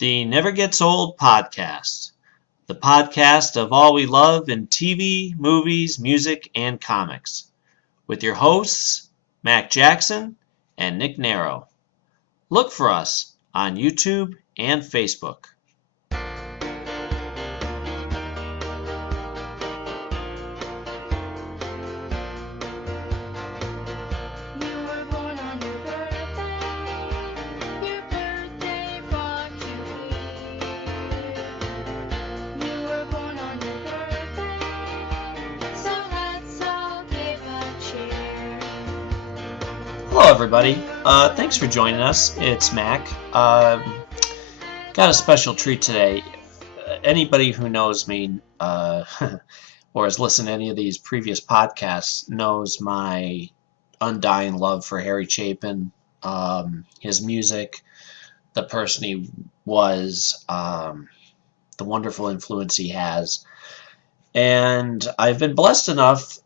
The Never Gets Old podcast, the podcast of all we love in TV, movies, music, and comics, with your hosts, Mac Jackson and Nick Narrow. Look for us on YouTube and Facebook. Hello, everybody. Thanks for joining us. It's Mac. Got a special treat today. Anybody who knows me or has listened to any of these previous podcasts knows my undying love for Harry Chapin, his music, the person he was, the wonderful influence he has. And I've been blessed enough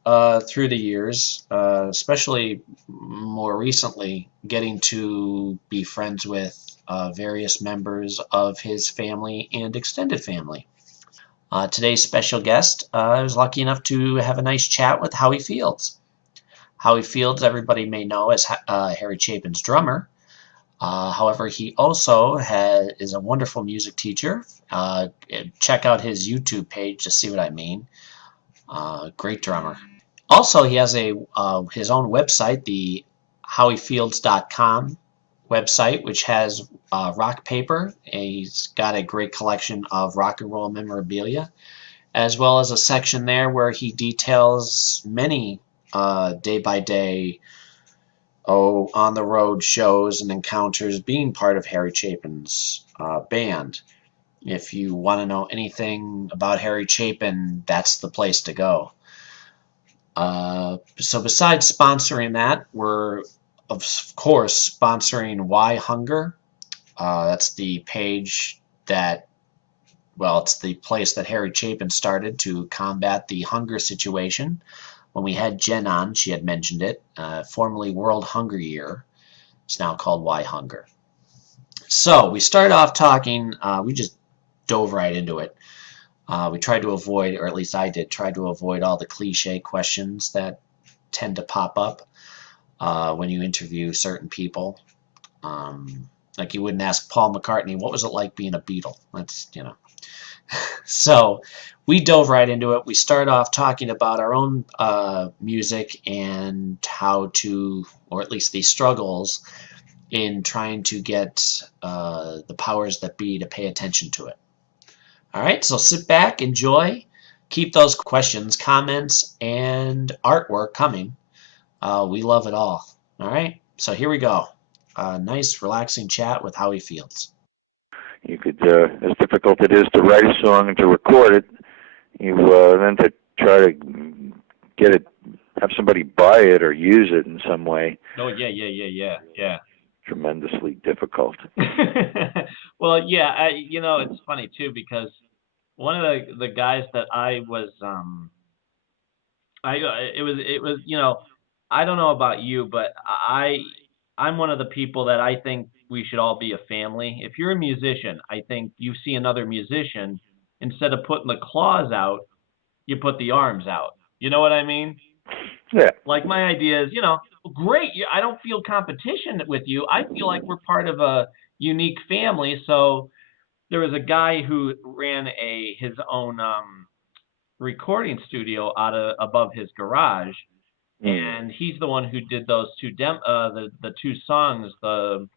through the years, especially more recently, getting to be friends with various members of his family and extended family. Today's special guest, I was lucky enough to have a nice chat with Howie Fields. Howie Fields, everybody may know as Harry Chapin's drummer. However, he also is a wonderful music teacher. Check out his YouTube page to see what I mean. Great drummer. Also, he has his own website, the howiefields.com website, which has rock paper. He's got a great collection of rock and roll memorabilia, as well as a section there where he details many day-by-day on the road shows and encounters being part of Harry Chapin's band. If you want to know anything about Harry Chapin, that's the place to go. So besides sponsoring that, we're of course sponsoring Why Hunger. That's the page it's the place that Harry Chapin started to combat the hunger situation. When we had Jen on, she had mentioned it, formerly World Hunger Year. It's now called Why Hunger. So we started off talking, we just dove right into it. We tried to avoid, or at least I did, try to avoid all the cliche questions that tend to pop up when you interview certain people. Like you wouldn't ask Paul McCartney, what was it like being a Beatle? So we dove right into it. We started off talking about our own music and how to, or at least the struggles in trying to get the powers that be to pay attention to it. All right, so sit back, enjoy, keep those questions, comments, and artwork coming. We love it all. All right, so here we go. A nice, relaxing chat with Howie Fields. You could, as difficult it is to write a song and to record it, then to try to get it, have somebody buy it or use it in some way. Oh, yeah. Tremendously difficult. Well, yeah, it's funny too because one of the guys that I was, it was, I don't know about you, but I'm one of the people that I think we should all be a family. If you're a musician, I think you see another musician, instead of putting the claws out, you put the arms out. You know what I mean? Yeah. Like my idea is, great. I don't feel competition with you. I feel like we're part of a unique family. So there was a guy who ran his own recording studio above his garage, and he's the one who did those the two songs of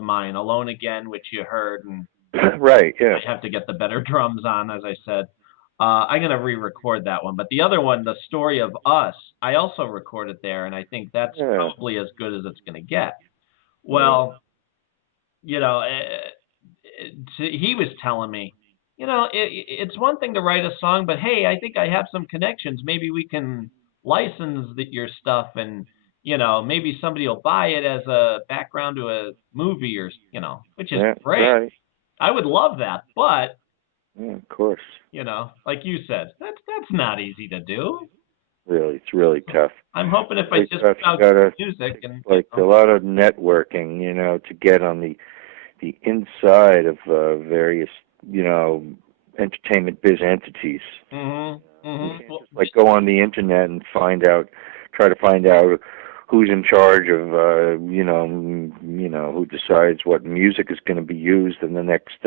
mine, Alone Again, which you heard, and right, yeah. I have to get the better drums on, as I said. I'm going to re-record that one. But the other one, The Story of Us, I also recorded there, and I think that's probably as good as it's going to get. Well, he was telling me, it's one thing to write a song, but hey, I think I have some connections. Maybe we can license your stuff, and maybe somebody will buy it as a background to a movie, or which is great. Right. I would love that, but of course, like you said, that's not easy to do. Really, it's really tough. I'm hoping if I just put out music and a lot of networking, to get on the the inside of various, entertainment biz entities. Mm-hmm. You Mm-hmm. can't Well, just like go on the internet and try to find out who's in charge of, who decides what music is going to be used in the next,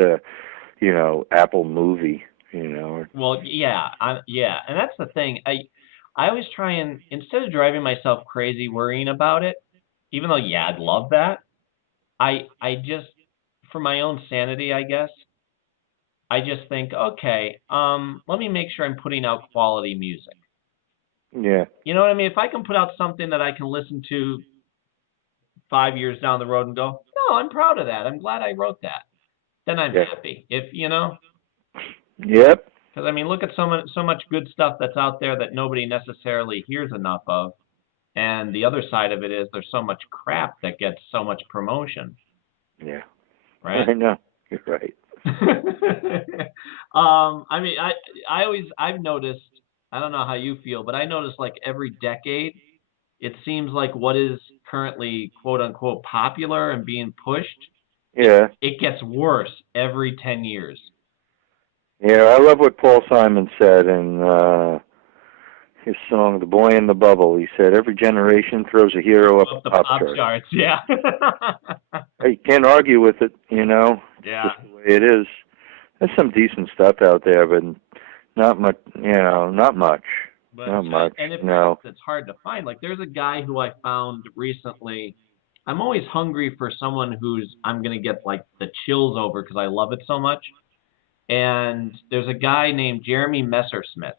Apple movie, well, yeah, yeah, and that's the thing. I always try and instead of driving myself crazy worrying about it, even though yeah, I'd love that. I just for my own sanity, I guess. I just think, okay, let me make sure I'm putting out quality music. Yeah, You know what I mean? If I can put out something that I can listen to 5 years down the road and go, no, I'm proud of that. I'm glad I wrote that. Then I'm yeah, happy. If you know, yep, because I mean, look at so much good stuff that's out there that nobody necessarily hears enough of. And the other side of it is there's so much crap that gets so much promotion, yeah. right? I know, you're right. I mean, I've noticed. I don't know how you feel, but I notice like every decade, it seems like what is currently quote unquote popular and being pushed, Yeah, it gets worse every 10 years. yeah. I love what Paul Simon said in his song "The Boy in the Bubble." He said, "Every generation throws a hero up Up the the pop pop chart." charts, yeah. Hey, you can't argue with it, It's Yeah. just the way it is. There's some decent stuff out there, but not much. Not much. But Not much. and if there is, No. it's hard to find. Like there's a guy who I found recently. I'm always hungry for someone who's I'm gonna get like the chills over because I love it so much. And there's a guy named Jeremy Messersmith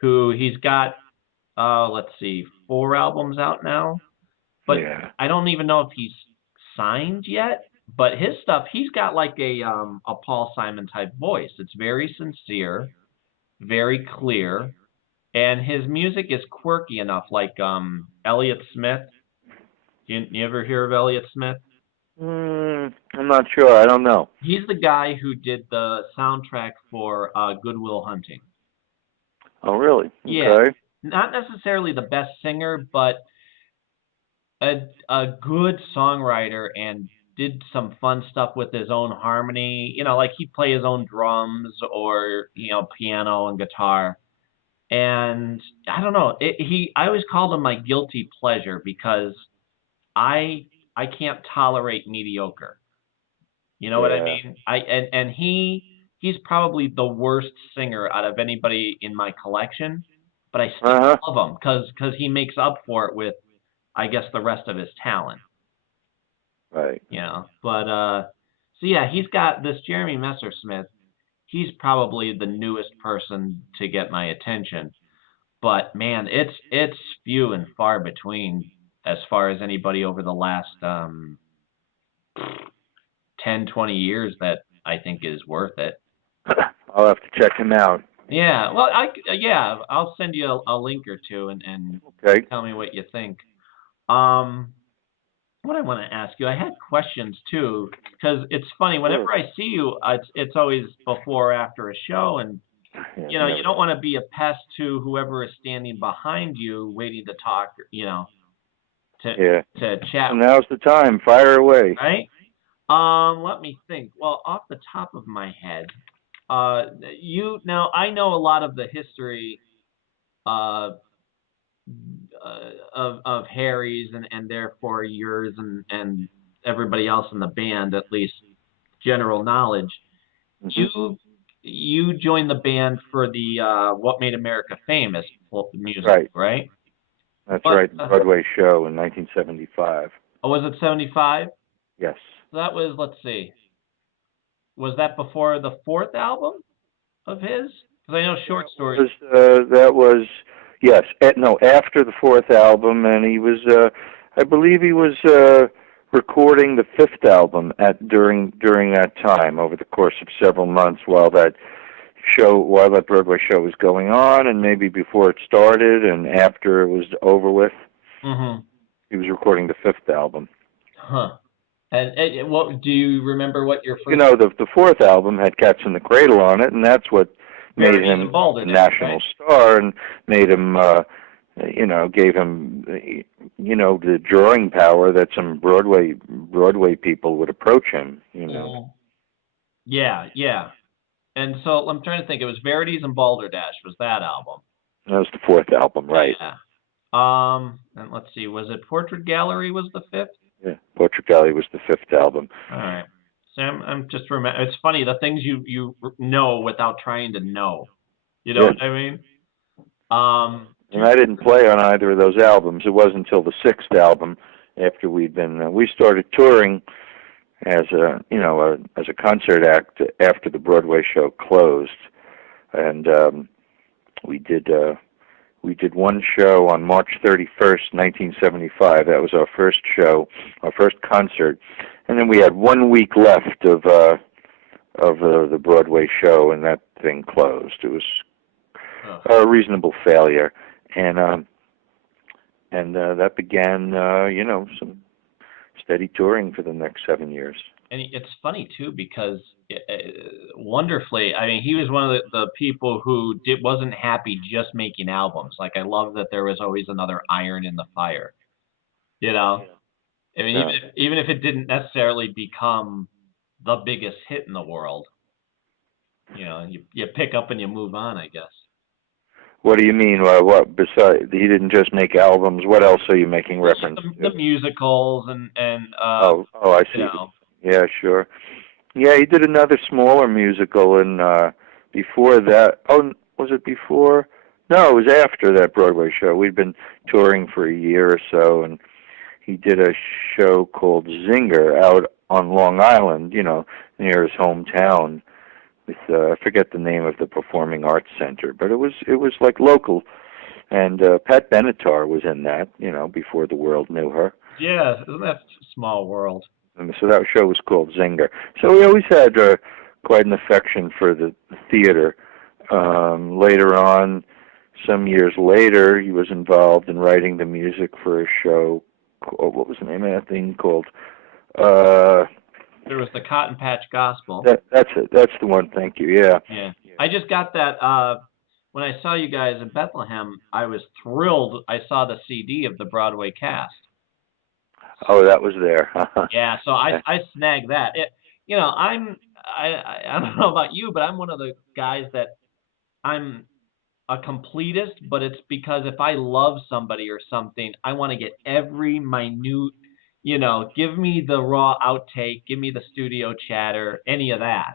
who he's got let's see, 4 albums out now. But Yeah. I don't even know if he's signed yet. But his stuff, he's got like a Paul Simon type voice. It's very sincere, very clear, and his music is quirky enough, like Elliott Smith. You ever hear of Elliott Smith? I'm not sure. I don't know. He's the guy who did the soundtrack for Good Will Hunting. Oh, really? Yeah, Okay. not necessarily the best singer, but a good songwriter and did some fun stuff with his own harmony. Like he'd play his own drums or piano and guitar. And I don't know. I always called him my guilty pleasure because I I can't tolerate mediocre. You know what I Yeah. mean? And he's probably the worst singer out of anybody in my collection, but I still Uh-huh. love him because he makes up for it with I guess the rest of his talent. Right. But so yeah, he's got this Jeremy Messersmith. He's probably the newest person to get my attention. But man, it's few and far between as far as anybody over the last 10, 20 years that I think is worth it. I'll have to check him out. Yeah, well, I'll send you a link or two and Okay. tell me what you think. Um, what I want to ask you, I had questions too, because it's funny. Sure. Whenever I see you, it's always before or after a show, and Yeah, you don't want to be a pest to whoever is standing behind you, waiting to talk, to yeah. to chat, And now's the time. Fire away. right? Let me think. Well, off the top of my head, now I know a lot of the history uh, of Harry's and therefore yours and everybody else in the band, at least general knowledge. Hmm. You joined the band for the What Made America Famous music, Right. right? That's But right. The Broadway show in 1975. oh, was it 75? Yes. That was, let's see, was that before the fourth album of his? Because I know Short Stories. That was yes. No, after the fourth album, and he was. I believe he was recording the fifth album during that time over the course of several months while that Broadway show was going on, and maybe before it started and after it was over with. Mm-hmm. He was recording the fifth album. Huh. And what do you remember? What your first? The fourth album had Cats in the Cradle on it, and that's what made Barry him Balder a did, national right? star and made him gave him, the drawing power that some Broadway people would approach him. Mhm. Yeah, yeah. And so I'm trying to think. It was Verities and Balderdash was that album. That was the fourth album, right? Yeah. And let's see. Was it Portrait Gallery was the fifth? Yeah, Portrait Gallery was the fifth album. All right. So I'm just remember. It's funny the things you know without trying to know. You know Yeah. what I mean? Um, And I didn't play on either of those albums. It wasn't until the sixth album, after we started touring as as a concert act after the Broadway show closed, and we did one show on March 31st, 1975. That was our first show, our first concert, and then we had 1 week left of the Broadway show, and that thing closed. It was a reasonable failure, and that began some steady touring for the next 7 years. And it's funny too because wonderfully, I mean, he was one of the people who wasn't happy just making albums. Like I love that there was always another iron in the fire. You know, I mean, even if it didn't necessarily become the biggest hit in the world, you pick up and you move on, I guess. What do you mean? What besides he didn't just make albums? What else are you making reference to? The musicals and I see. Yeah, sure. Yeah, he did another smaller musical, and before that, was it before? No, it was after that Broadway show. We'd been touring for a year or so, and he did a show called Zinger out on Long Island, near his hometown. With I forget the name of the Performing Arts Center, but it was like local, and Pat Benatar was in that, before the world knew her. Yeah, isn't that a small world? And so that show was called Zinger. So we always had quite an affection for the theater. Later on, some years later, he was involved in writing the music for a show. What was the name of that thing called? There was the Cotton Patch Gospel. That's it. That's the one. Thank you. Yeah. Yeah. I just got that when I saw you guys in Bethlehem. I was thrilled. I saw the CD of the Broadway cast. Oh, that was there. Yeah. So I snagged that. I don't know about you, but I'm one of the guys that I'm a completist. But it's because if I love somebody or something, I want to get every minute. Give me the raw outtake, give me the studio chatter, any of that.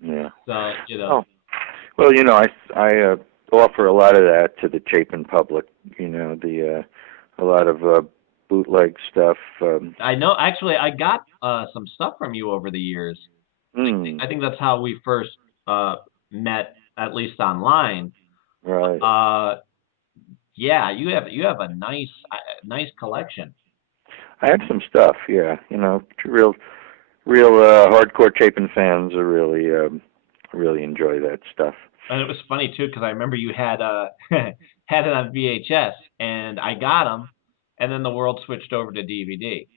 Yeah. So, Oh. Well, I offer a lot of that to the Chapin public. A lot of bootleg stuff. I know. Actually, I got some stuff from you over the years. I think that's how we first met, at least online. Right. Yeah, you have a nice collection. I have some stuff, yeah. Real hardcore Chapin fans are really enjoy that stuff. And it was funny too because I remember you had had it on VHS, and I got them, and then the world switched over to DVD.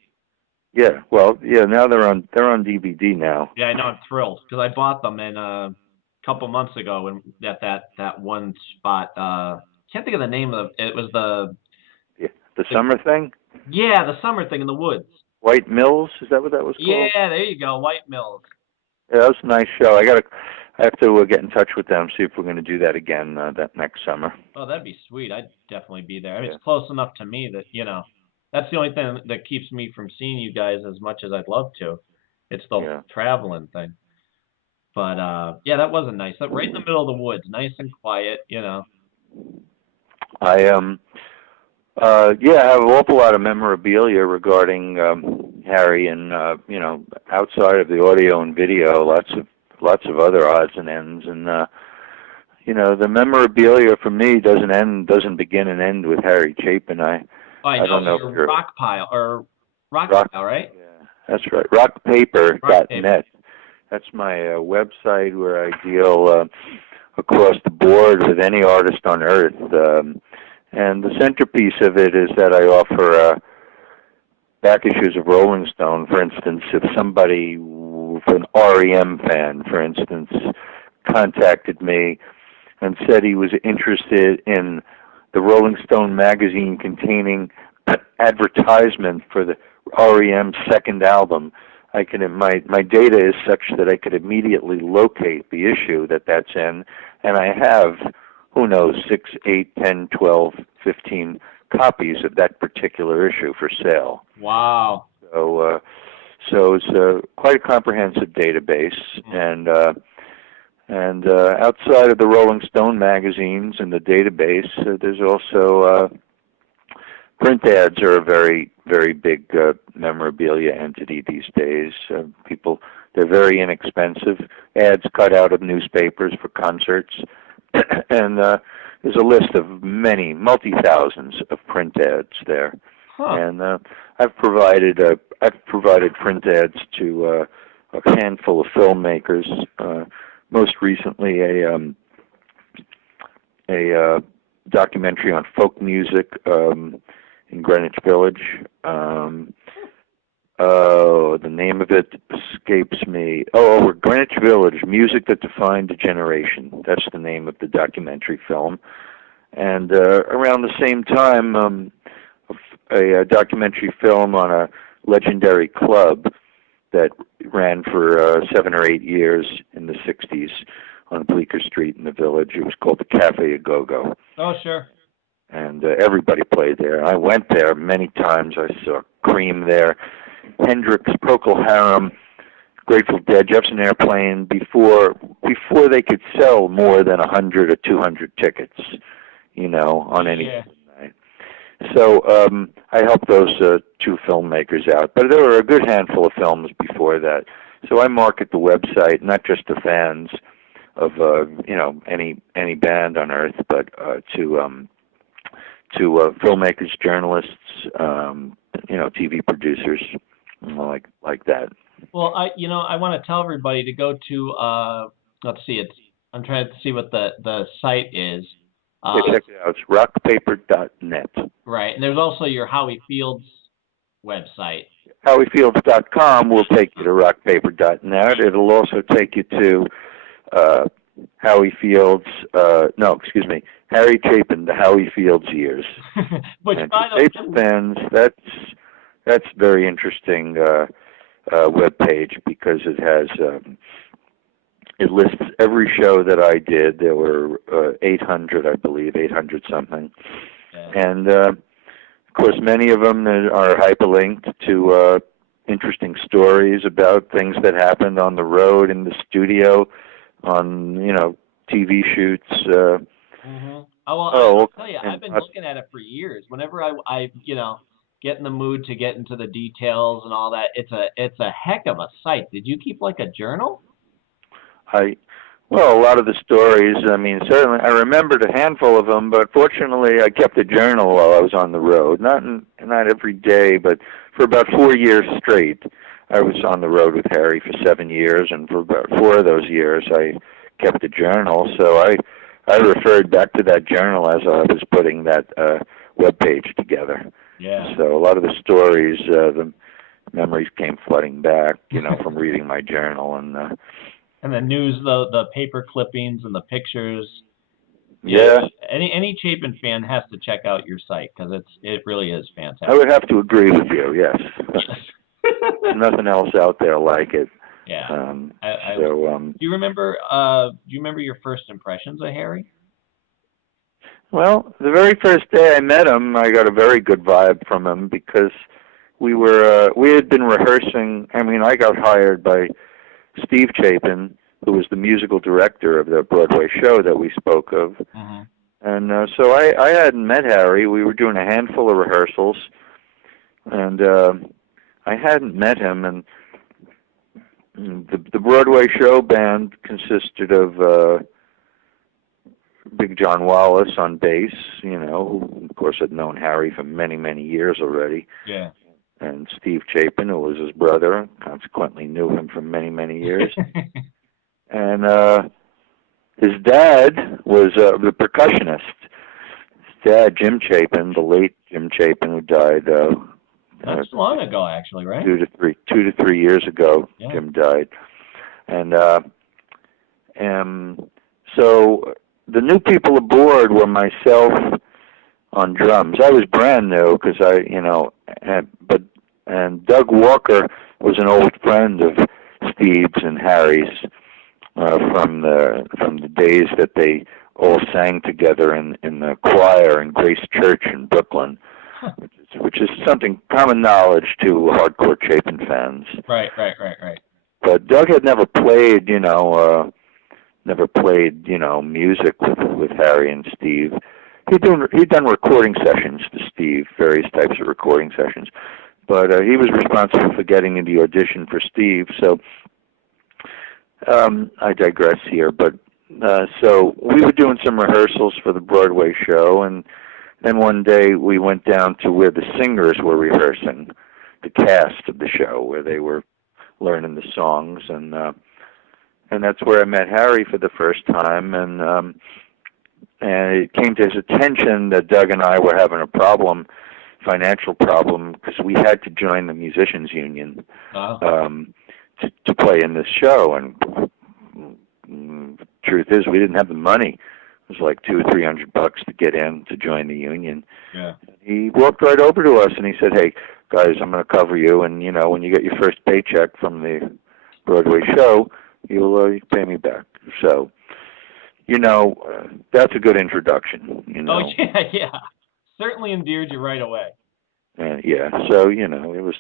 Yeah, well, yeah. Now they're on DVD now. Yeah, I know. I'm thrilled because I bought them in a couple months ago when that one spot. Can't think of the name of it. Was the summer thing. Yeah, the summer thing in the woods. White Mills, is that what that was called? Yeah, there you go, White Mills. Yeah, that was a nice show. I have to get in touch with them, see if we're going to do that again that next summer. Oh, that'd be sweet. I'd definitely be there. I mean, it's close enough to me that that's the only thing that keeps me from seeing you guys as much as I'd love to. It's the traveling thing. But that wasn't nice. Right in the middle of the woods, nice and quiet. I have an awful lot of memorabilia regarding Harry, and outside of the audio and video, lots of other odds and ends, and the memorabilia for me doesn't begin and end with Harry Chapin. I don't know. Your rock pile, right? Yeah, that's right. Rockpaper.net. That's my website where I deal across the board with any artist on earth. And the centerpiece of it is that I offer back issues of Rolling Stone. For instance, if somebody, an REM fan, for instance, contacted me and said he was interested in the Rolling Stone magazine containing advertisement for the REM's second album, my data is such that I could immediately locate the issue that's in, and I have, who knows, 6, 8, 10, 12, 15 copies of that particular issue for sale. Wow. So it's quite a comprehensive database, and outside of the Rolling Stone magazines and the database, there's also print ads are a very, very big memorabilia entity these days. They're very inexpensive. Ads cut out of newspapers for concerts, and there's a list of many, multi-thousands of print ads there. Huh. And I've provided print ads to a handful of filmmakers. Most recently, a documentary on folk music in Greenwich Village. The name of it escapes me. Greenwich Village: Music That Defined a Generation. That's the name of the documentary film. And around the same time, a documentary film on a legendary club that ran for 7 or 8 years in the 60s on Bleecker Street in the Village. It was called the Cafe A Go-Go. Oh, sure. And everybody played there. I went there many times. I saw Cream there, Hendrix, Procol Harum, Grateful Dead, Jefferson Airplane, before they could sell more than 100 or 200 tickets, on any night. So I helped those two filmmakers out. But there were a good handful of films before that. So I market the website, not just to fans of any band on earth, but to filmmakers, journalists, TV producers, like that. Well, I want to tell everybody to go to let's see, I'm trying to see what the site is. Check it out. It's rockpaper.net. Right, and there's also your Howie Fields website. HowieFields.com will take you to rockpaper.net. It'll also take you to Howie Fields. Harry Chapin, the Howie Fields years. Which, and by for Chapin fans, that's very interesting web page, because it has it lists every show that I did. There were 800, I believe, 800 something, and of course many of them are hyperlinked to interesting stories about things that happened on the road, in the studio, on TV shoots. I'll tell you, I've been looking at it for years. Whenever I get in the mood to get into the details and all that, it's a heck of a site. Did you keep like a journal? Well, a lot of the stories, certainly I remembered a handful of them, but fortunately I kept a journal while I was on the road. Not every day, but for about 4 years straight. I was on the road with Harry for 7 years, and for about 4 of those years I kept a journal. So I referred back to that journal as I was putting that web page together. Yeah. So a lot of the stories, the memories came flooding back, from reading my journal. And the news, the paper clippings and the pictures. Yeah. Any Chapin fan has to check out your site, because it really is fantastic. I would have to agree with you. Yes. There's nothing else out there like it. Yeah. Do you remember your first impressions of Harry? Well, the very first day I met him, I got a very good vibe from him, because we had been rehearsing. I got hired by Steve Chapin, who was the musical director of the Broadway show that we spoke of. Mm-hmm. And so I hadn't met Harry. We were doing a handful of rehearsals, and I hadn't met him. And the Broadway show band consisted of Big John Wallace on bass, who of course had known Harry for many, many years already. Yeah. And Steve Chapin, who was his brother, consequently knew him for many, many years. And his dad was the percussionist. His dad, Jim Chapin, the late Jim Chapin, who died. That's long ago, actually, right? 2 to 3 years ago, yeah. Jim died. And so the new people aboard were myself, on drums. I was brand new because and Doug Walker was an old friend of Steve's and Harry's from the days that they all sang together in the choir in Grace Church in Brooklyn, which is something common knowledge to hardcore Chapin fans. Right. But Doug had never played, music with Harry and Steve. He'd done recording sessions to Steve, various types of recording sessions, but he was responsible for getting in the audition for Steve. So I digress here, but so we were doing some rehearsals for the Broadway show, and then one day we went down to where the singers were rehearsing, the cast of the show, where they were learning the songs, and that's where I met Harry for the first time, and it came to his attention that Doug and I were having a financial problem, because we had to join the musicians union to play in this show, and truth is we didn't have the money. It was like $200 or $300 to get in to join the union. Yeah. He walked right over to us and he said, "Hey guys, I'm going to cover you, and when you get your first paycheck from the Broadway show, you'll pay me back." So, that's a good introduction. Oh yeah. Certainly endeared you right away. Yeah. So it was.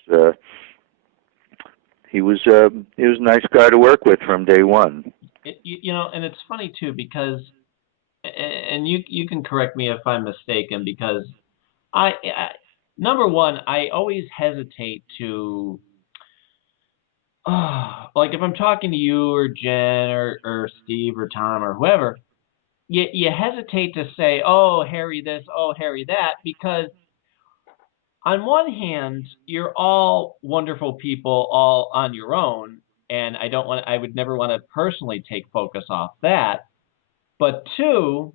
He was a nice guy to work with from day one. And it's funny too, because, and you can correct me if I'm mistaken, because I number one, I always hesitate to, like if I'm talking to you or Jen or Steve or Tom or whoever, you hesitate to say, "Oh, Harry this, oh, Harry that," because on one hand, you're all wonderful people all on your own, and I would never want to personally take focus off that. But two,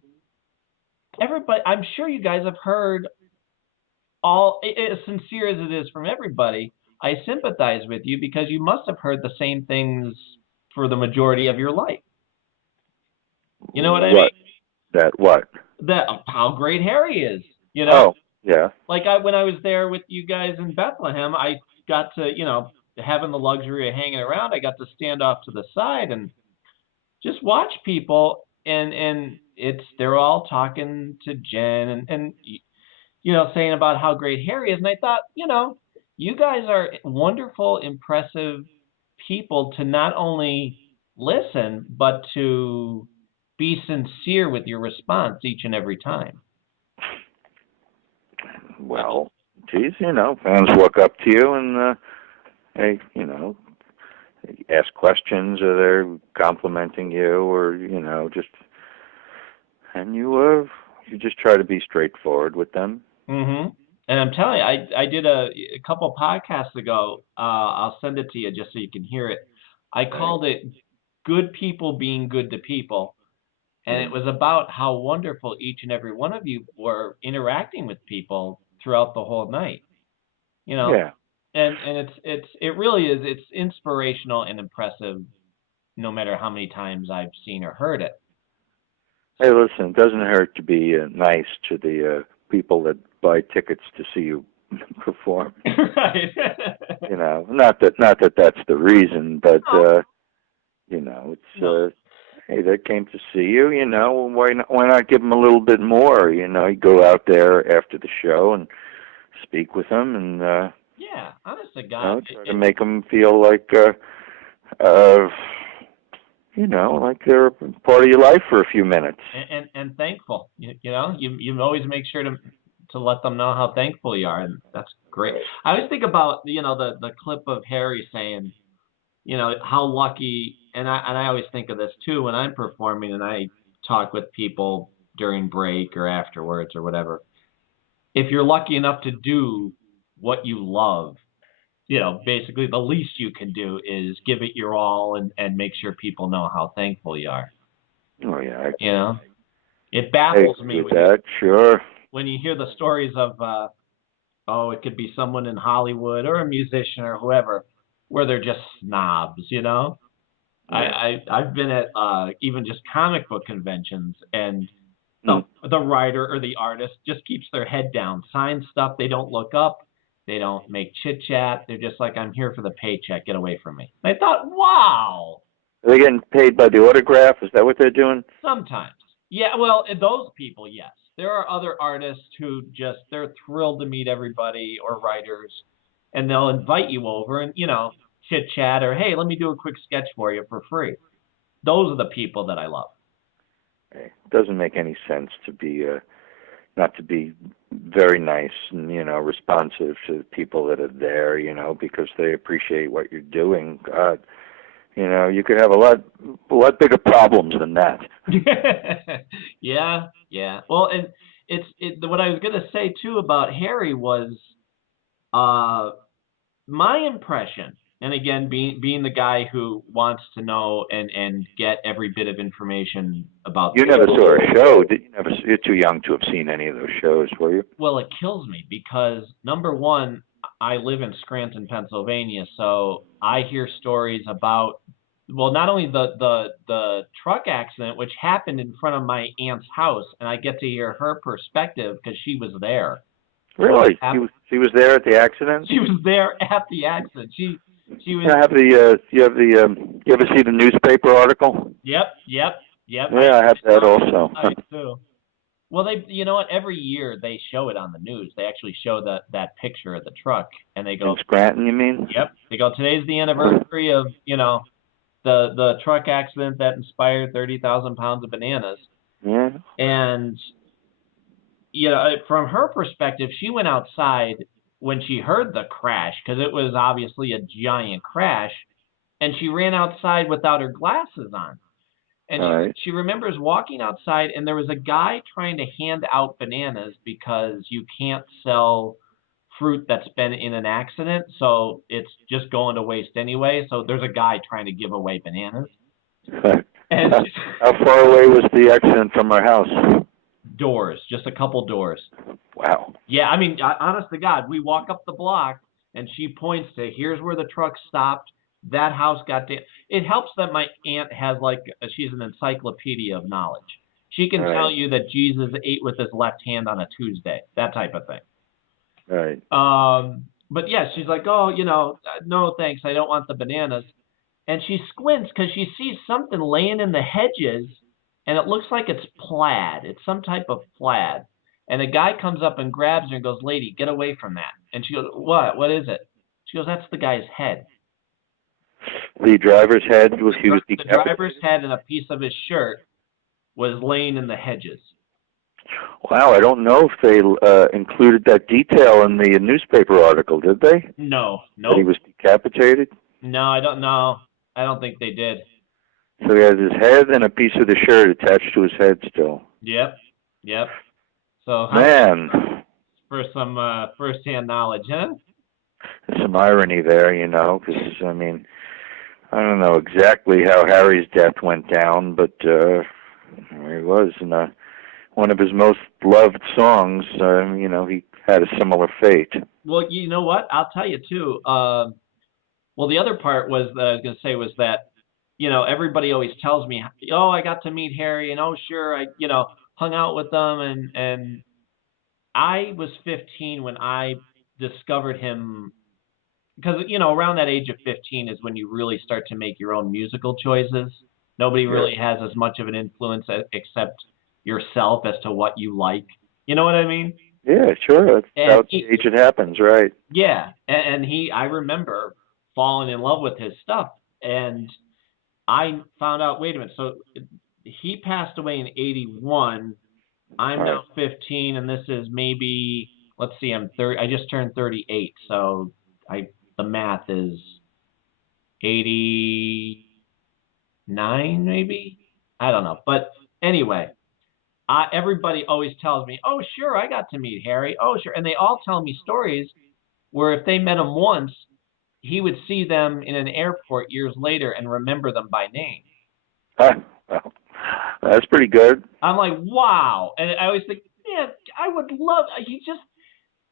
everybody, I'm sure you guys have heard as sincere as it is from everybody, I sympathize with you, because you must have heard the same things for the majority of your life. You know what I mean? That what? That how great Harry is, Oh, yeah. Like when I was there with you guys in Bethlehem, I got to, having the luxury of hanging around, I got to stand off to the side and just watch people, and they're all talking to Jen and saying about how great Harry is, and I thought, you guys are wonderful, impressive people to not only listen but to be sincere with your response each and every time. Well, geez, fans walk up to you and they ask questions, or they're complimenting you, or and you just try to be straightforward with them. Mm-hmm. And I'm telling you, I did a couple podcasts ago. I'll send it to you just so you can hear it. I called it "Good People Being Good to People," and it was about how wonderful each and every one of you were interacting with people throughout the whole night. Yeah. And it really is. It's inspirational and impressive, no matter how many times I've seen or heard it. Hey, listen, it doesn't hurt to be nice to the people that buy tickets to see you perform. Right. Not that that's the reason, but it's hey, they came to see you. Why not give them a little bit more? You go out there after the show and speak with them, and yeah, honest to God, try to make them feel like like they're part of your life for a few minutes. And thankful. You always make sure to let them know how thankful you are, and that's great. I always think about the clip of Harry saying, how lucky, and I always think of this too when I'm performing and I talk with people during break or afterwards or whatever. If you're lucky enough to do what you love, basically the least you can do is give it your all and make sure people know how thankful you are. Oh yeah. It baffles me sure. When you hear the stories of it could be someone in Hollywood or a musician or whoever, where they're just snobs, Yeah. I've been at even just comic book conventions, and Hmm. The writer or the artist just keeps their head down, signs stuff. They don't look up. They don't make chit chat. They're just like, I'm here for the paycheck. Get away from me. And I thought, wow. Are they getting paid by the autograph? Is that what they're doing? Sometimes. Yeah, well, those people, yes. There are other artists who just, they're thrilled to meet everybody or writers, and they'll invite you over and, chit chat or, hey, let me do a quick sketch for you for free. Those are the people that I love. It doesn't make any sense to be not to be very nice and responsive to the people that are there, because they appreciate what you're doing. God, you could have a lot bigger problems than that. Yeah, yeah. Well, and what I was gonna say too about Harry was uh my impression, and again, being the guy who wants to know and get every bit of information about You never saw a show, did you? You're too young to have seen any of those shows, were you? well, it kills me because number one, I live in Scranton, Pennsylvania, so I hear stories about well, not only the truck accident, which happened in front of my aunt's house, and I get to hear her perspective because she was there. Really? She was there at the accident? She was there at the accident. She was. You ever see the newspaper article? Yep. Yeah, I have that also. I too. Well, you know what? Every year they show it on the news. They actually show that picture of the truck, and they go, In Scranton, you mean? "Yep." They go, "Today's the anniversary of the truck accident that inspired 30,000 pounds of bananas." Yeah. And from her perspective, she went outside when she heard the crash because it was obviously a giant crash, and she ran outside without her glasses on. And All right. she remembers walking outside, and there was a guy trying to hand out bananas because you can't sell fruit that's been in an accident, so it's just going to waste anyway. So there's a guy trying to give away bananas. And how far away was the accident from our house? Doors, just a couple doors. Wow. Yeah, I mean, honest to God, we walk up the block, and she points to here's where the truck stopped. That house got damaged. It helps that my aunt has she's an encyclopedia of knowledge. She can tell you that Jesus ate with his left hand on a Tuesday, that type of thing. Right. But yeah, she's like, oh, no thanks, I don't want the bananas. And she squints because she sees something laying in the hedges, and it looks like it's plaid. It's some type of plaid. And a guy comes up and grabs her and goes, lady, get away from that. And she goes, what? What is it? She goes, that's the guy's head. The driver's head was the driver's head and a piece of his shirt was laying in the hedges. Wow, I don't know if they included that detail in the newspaper article, did they? No. That he was decapitated? No, I don't know. I don't think they did. So he has his head and a piece of the shirt attached to his head still. Yep. So man, for some first-hand knowledge, huh? There's some irony there, because I mean, I don't know exactly how Harry's death went down, but he was in one of his most loved songs. He had a similar fate. Well, you know what? I'll tell you too. Well, the other part was that I was going to say was that, everybody always tells me, oh, I got to meet Harry, and oh, sure, I, hung out with them, and I was 15 when I discovered him, because, around that age of 15 is when you really start to make your own musical choices. Nobody really has as much of an influence except yourself as to what you like. You know what I mean? Yeah, sure. That's how the age it happens, right? Yeah, and I remember falling in love with his stuff, and I found out, wait a minute, so he passed away in 81. I'm now 15, and this is maybe, let's see, I'm 30. I just turned 38, so the math is 89, maybe? I don't know. But anyway, everybody always tells me, oh, sure, I got to meet Harry. Oh, sure. And they all tell me stories where if they met him once, he would see them in an airport years later and remember them by name. Well, that's pretty good. I'm like, wow. And I always think, man, I would love,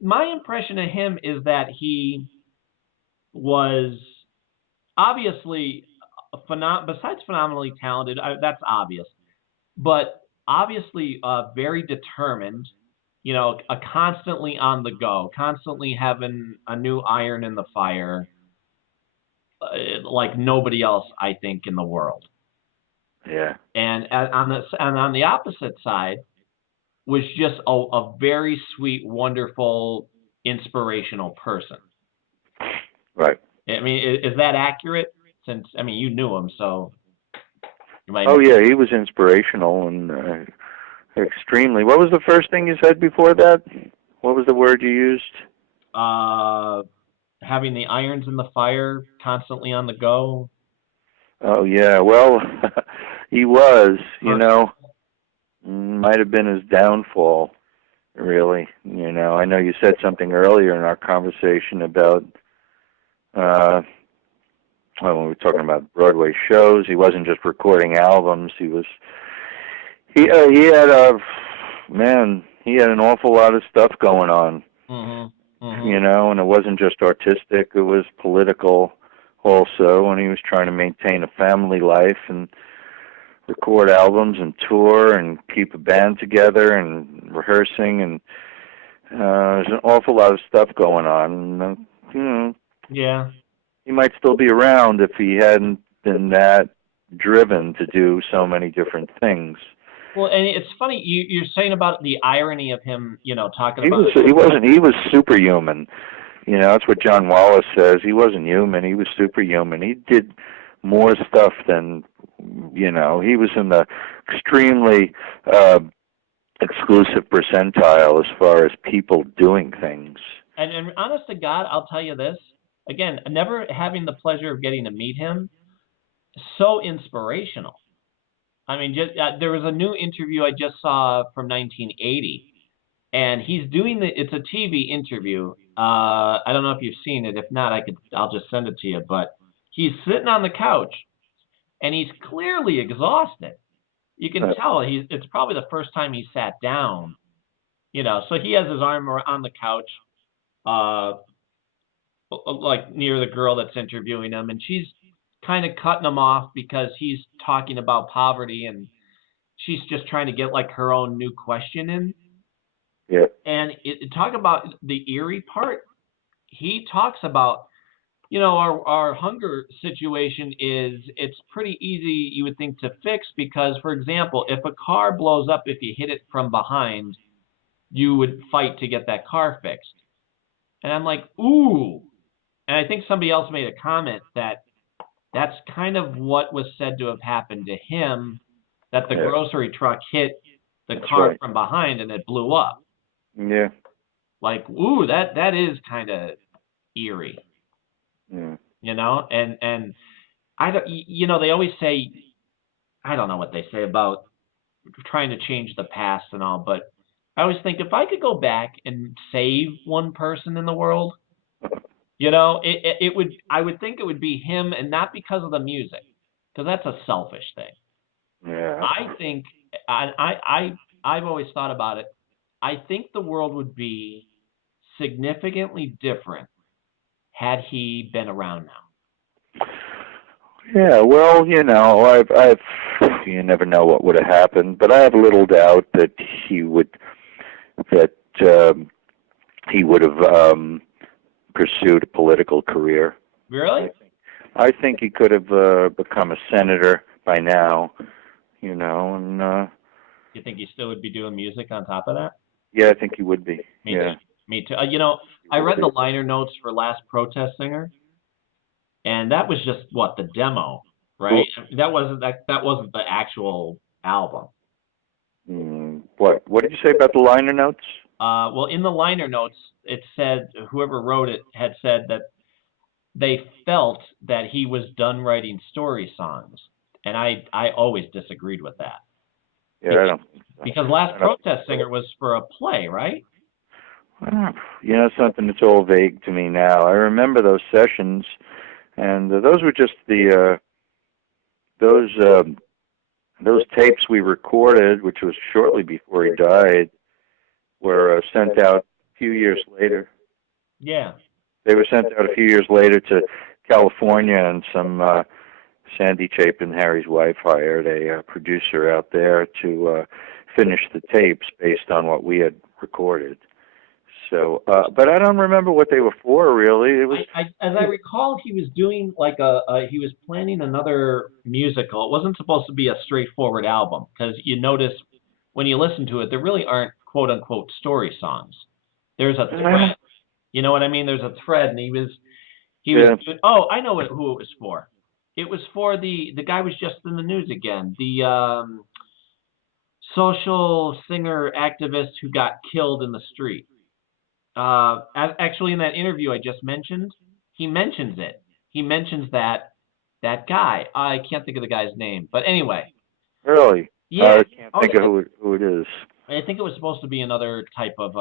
my impression of him is that he was obviously, besides phenomenally talented, that's obvious, but obviously very determined, you know, constantly on the go, constantly having a new iron in the fire, like nobody else, I think, in the world. Yeah. And on the opposite side was just a very sweet, wonderful, inspirational person. Right. I mean, is that accurate? Since I mean, you knew him, so you might Oh know. yeah, he was inspirational and extremely. What was the first thing you said before that? What was the word you used? Uh, Having the irons in the fire, constantly on the go. Oh yeah, well, he was. You Person. know, might have been his downfall. Really, you know. I know you said something earlier in our conversation about uh, when we were talking about Broadway shows. He wasn't just recording albums. He had a man. He had an awful lot of stuff going on. Mm-hmm. Mm-hmm. You know, and it wasn't just artistic, it was political also, and he was trying to maintain a family life and record albums and tour and keep a band together and rehearsing, and there's an awful lot of stuff going on. And, you know, Yeah. he might still be around if he hadn't been that driven to do so many different things. Well, and it's funny you're saying about the irony of him, you know, talking He about. was he wasn't he was superhuman. You know, that's what John Wallace says. He wasn't human. He was superhuman. He did more stuff than, you know, he was in the extremely exclusive percentile as far as people doing things. And honest to God, I'll tell you this again. Never having the pleasure of getting to meet him, so inspirational. I mean, just there was a new interview I just saw from 1980, and he's doing it's a TV interview. I don't know if you've seen it. If not, I'll just send it to you. But he's sitting on the couch, and he's clearly exhausted. You can tell it's probably the first time he sat down. You know, so he has his arm on the couch, uh, like near the girl that's interviewing him, and she's kind of cutting him off because he's talking about poverty, and she's just trying to get like her own new question in. Yeah. And talk about the eerie part. He talks about, you know, our hunger situation is it's pretty easy, you would think, to fix because, for example, if a car blows up, if you hit it from behind, you would fight to get that car fixed. And I'm like, ooh. And I think somebody else made a comment that that's kind of what was said to have happened to him, that the Yeah. grocery truck hit the That's car right. from behind and it blew up. Yeah. Like, ooh, that is kind of eerie, Yeah. you know? And I don't, you know, they always say, I don't know what they say about trying to change the past and all, but I always think if I could go back and save one person in the world, you know, I would think it would be him, and not because of the music, because that's a selfish thing. Yeah. I think, I've always thought about it. I think the world would be significantly different had he been around now. Yeah, well, you know, you never know what would have happened, but I have little doubt that he would, that he would have pursued a political career. Really? I think he could have become a senator by now, you know, and You think he still would be doing music on top of that? yeah, I think he would be. Me Yeah. too. Me too. You know, I read the liner notes for Last Protest Singer, and that was just what the demo, right? That wasn't the actual album. What did you say about the liner notes? Well, in the liner notes, it said whoever wrote it had said that they felt that he was done writing story songs, and I always disagreed with that Yeah, I don't think so. because Last I don't Protest Singer was for a play, right? You know, something that's all vague to me now. I remember those sessions, and those were just those tapes we recorded, which was shortly before he died, were sent out a few years later. Yeah. They were sent out a few years later to California and some Sandy Chapin, Harry's wife, hired a producer out there to finish the tapes based on what we had recorded. So, but I don't remember what they were for, really. It was, as I recall, he was doing like he was planning another musical. It wasn't supposed to be a straightforward album because you notice when you listen to it, there really aren't quote unquote story songs. There's a thread. You know what I mean? There's a thread, and he was doing, oh, I know who it was for. It was for the guy was just in the news again. The social singer activist who got killed in the street. Actually, in that interview I just mentioned, he mentions it. He mentions that guy. I can't think of the guy's name, but anyway. Really? Yeah. I can't think of who it is. I think it was supposed to be another type of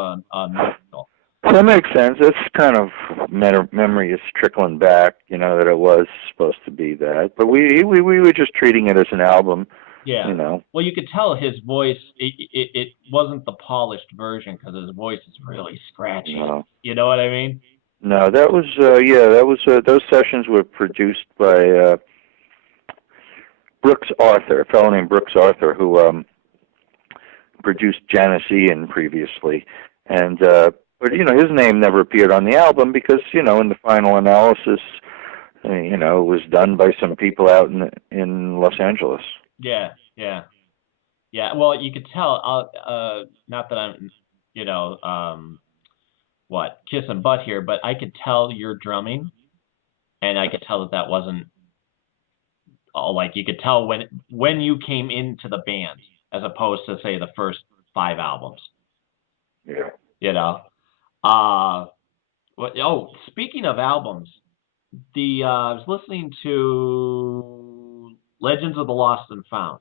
musical. That makes sense. It's kind of memory is trickling back, that it was supposed to be that. But we were just treating it as an album. Yeah. Well, you could tell his voice. It wasn't the polished version because his voice is really scratchy. No. You know what I mean? No, that was those sessions were produced by Brooks Arthur, a fellow named Brooks Arthur, who produced Janis Ian previously, and but his name never appeared on the album because in the final analysis, it was done by some people out in Los Angeles. Yeah. Well, you could tell. Not that I'm, kissing butt here, but I could tell your drumming, and I could tell that wasn't. You could tell when you came into the band, as opposed to say the first 5 albums. Yeah. Speaking of albums, I was listening to Legends of the Lost and Found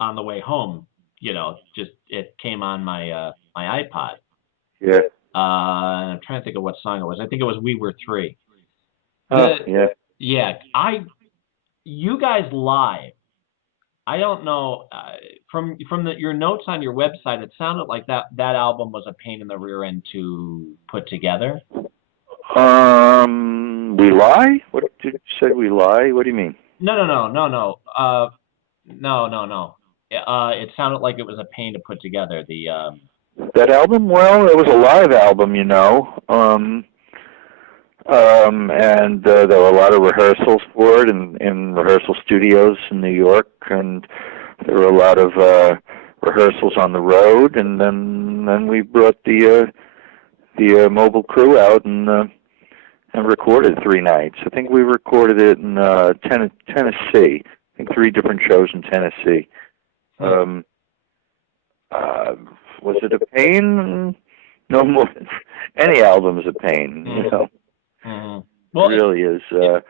on the way home. Just it came on my my iPod. Yeah. I'm trying to think of what song it was. I think it was "We Were Three." Yeah. Yeah. You guys live. I don't know. From your notes on your website, it sounded like that album was a pain in the rear end to put together. We lie? What did you say? We lie? What do you mean? No. No. It sounded like it was a pain to put together. That album? Well, it was a live album, and there were a lot of rehearsals for it in rehearsal studios in New York, and there were a lot of rehearsals on the road, and then we brought the mobile crew out and recorded 3 nights. I think we recorded it in Tennessee. I think 3 different shows in Tennessee. Was it a pain? No more. Any album is a pain, Mm-hmm. Well, it really is. The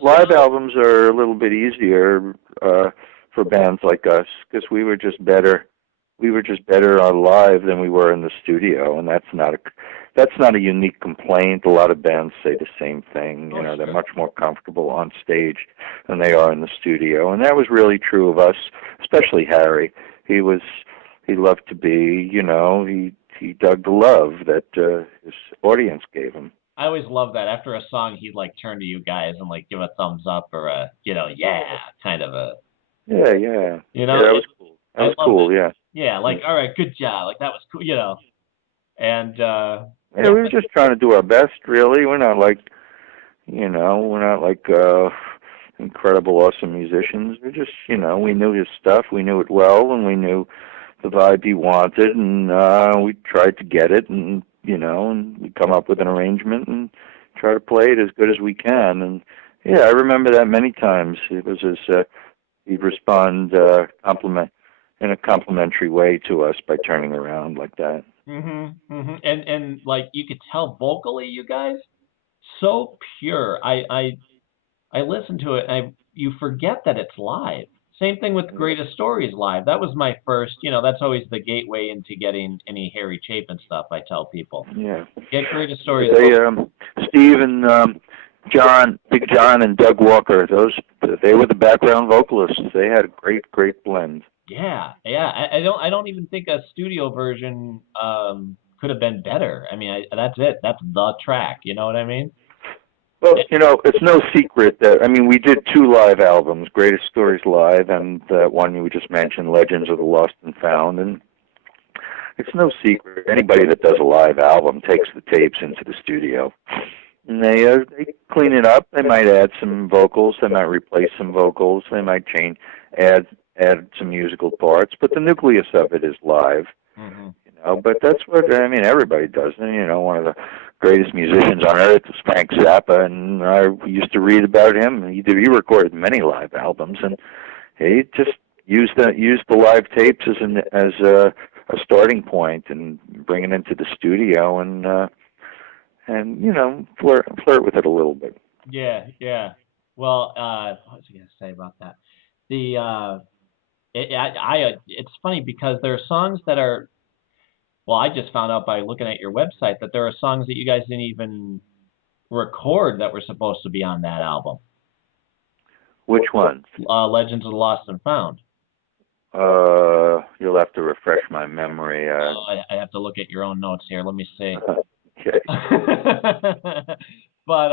live albums are a little bit easier for bands like us because we were just better. We were just better on live than we were in the studio, and that's not a unique complaint. A lot of bands say the same thing. Sure. They're much more comfortable on stage than they are in the studio, and that was really true of us, especially Harry. He loved to be. He dug the love that his audience gave him. I always love that. After a song, he'd turn to you guys and give a thumbs up or a kind of a. Yeah. Yeah, that was cool. That was cool. Yeah. Yeah, all right, good job. That was cool. And we were just trying to do our best. Really, we're not incredible, awesome musicians. We're just, we knew his stuff. We knew it well, and we knew the vibe he wanted, and we tried to get it, and and we come up with an arrangement and try to play it as good as we can. And yeah, I remember that many times. It was he'd respond in a complimentary way to us by turning around like that. And you could tell vocally, you guys, so pure. I listened to it, and you forget that it's live. Same thing with Greatest Stories live. That was my first, that's always the gateway into getting any Harry Chapin stuff, I tell people. Yeah. Get Greatest Stories. Steve and Big John and Doug Walker, they were the background vocalists. They had a great blend. Yeah. I don't even think a studio version could have been better. I mean, that's it. That's the track. You know what I mean? Well, it's no secret that, I mean, we did two live albums, Greatest Stories Live, and that one we just mentioned, Legends of the Lost and Found. And it's no secret, anybody that does a live album takes the tapes into the studio. And they clean it up. They might add some vocals. They might replace some vocals. They might add some musical parts. But the nucleus of it is live. Mm-hmm. But that's what, I mean, everybody does. And, one of the greatest musicians on earth is Frank Zappa, and I used to read about him. He recorded many live albums, and he just used the live tapes as a starting point and bring it into the studio and flirt with it a little bit. Yeah. Well, what was I going to say about that? It's funny because there are songs that are. Well, I just found out by looking at your website that there are songs that you guys didn't even record that were supposed to be on that album. Which ones? Legends of the Lost and Found. You'll have to refresh my memory. I have to look at your own notes here. Let me see. Okay. But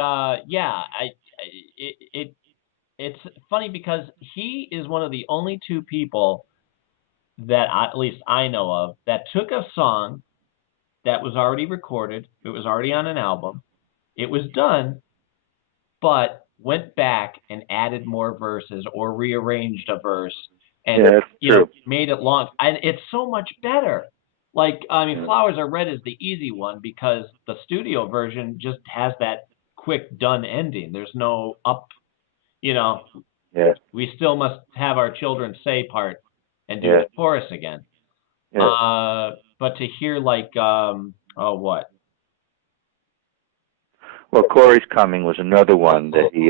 it's funny because he is one of the only two people that at least I know of that took a song that was already recorded, it was already on an album, it was done, but went back and added more verses or rearranged a verse and made it long. And it's so much better. Like, I mean, Flowers Are Red is the easy one because the studio version just has that quick done ending. There's no up, we still must have our children say part and do the chorus again. Yeah. But to hear like, what? Well, Corey's Coming was another one that he,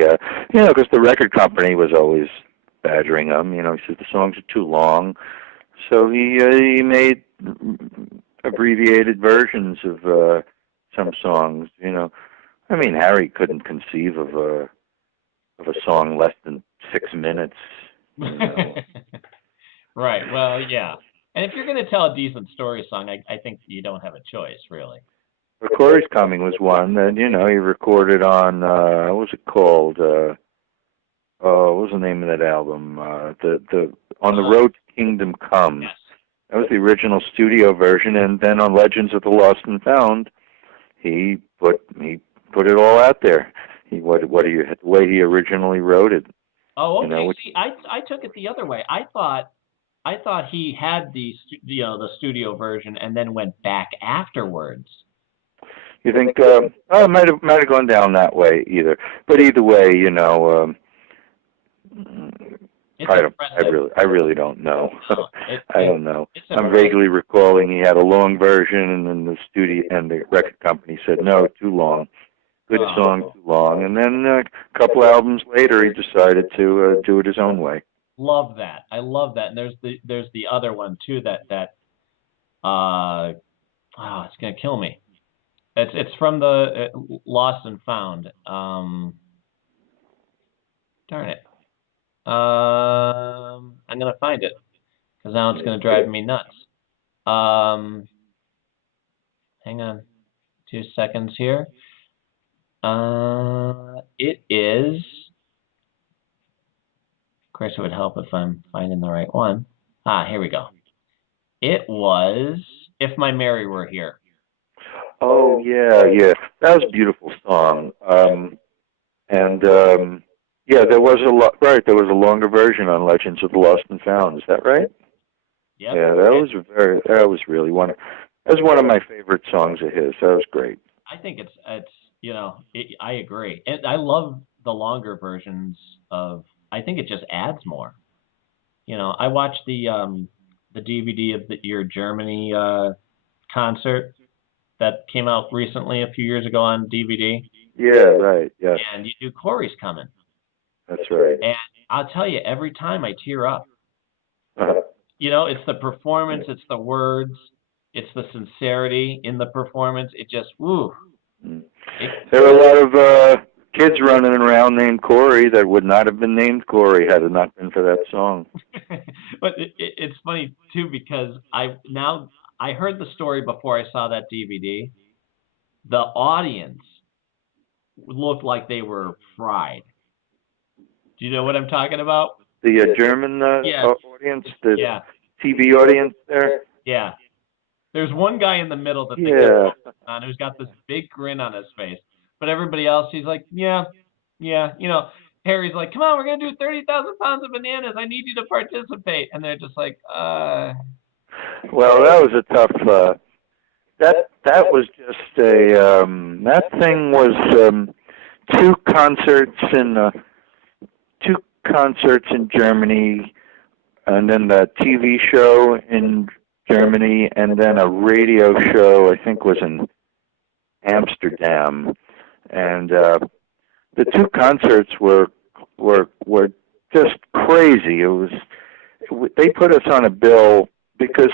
because the record company was always badgering him. He said the songs are too long. So he made abbreviated versions of some songs, I mean, Harry couldn't conceive of a song less than 6 minutes. Right. Well, yeah. And if you're going to tell a decent story song, I think you don't have a choice, really. But Corey's Coming was one that, he recorded on, what was it called? What was the name of that album? On the Road to Kingdom Come. Yes. That was the original studio version, and then on Legends of the Lost and Found, he put it all out there. The way he originally wrote it. Oh, okay. See, I took it the other way. I thought he had the studio version and then went back afterwards. You think? It might have gone down that way either. But either way, I really don't know. I don't know. I'm vaguely recalling he had a long version, and then the studio and the record company said no, too long. Good song, too long. And then a couple albums later, he decided to do it his own way. Love that. I love that. And there's the other one too that it's gonna kill me. It's from the Lost and Found. Darn it. I'm gonna find it because now it's gonna drive me nuts. Hang on, 2 seconds here. It is. Of course, it would help if I'm finding the right one. Here we go. It was If My Mary Were Here. Oh, yeah. That was a beautiful song. There was a longer version on Legends of the Lost and Found. Is that right? Yep. Yeah, that was really one of my favorite songs of his. That was great. I think it's I agree. And I love the longer versions of, I think it just adds more. I watched the DVD of your Germany concert that came out recently a few years ago on DVD. Yeah, right. Yeah. And you do Corey's Coming. That's right. And I'll tell you, every time I tear up. Uh-huh. It's the performance, it's the words, it's the sincerity in the performance. It just, woo. There were a lot of kids running around named Corey that would not have been named Corey had it not been for that song. But it's funny, too, because I heard the story before I saw that DVD. The audience looked like they were fried. Do you know what I'm talking about? The German Yeah, audience, the yeah, TV audience there. yeah. There's one guy in the middle that they keep Yeah. on who's got this big grin on his face, but everybody else, he's like, yeah, yeah. Harry's like, come on, we're gonna do 30,000 pounds of bananas. I need you to participate, and they're just like, Well, that was a tough. That was just a. That thing was two concerts in two concerts in Germany, and then the TV show in Germany, and then a radio show. I think was in Amsterdam, and the two concerts were just crazy. It was they put us on a bill because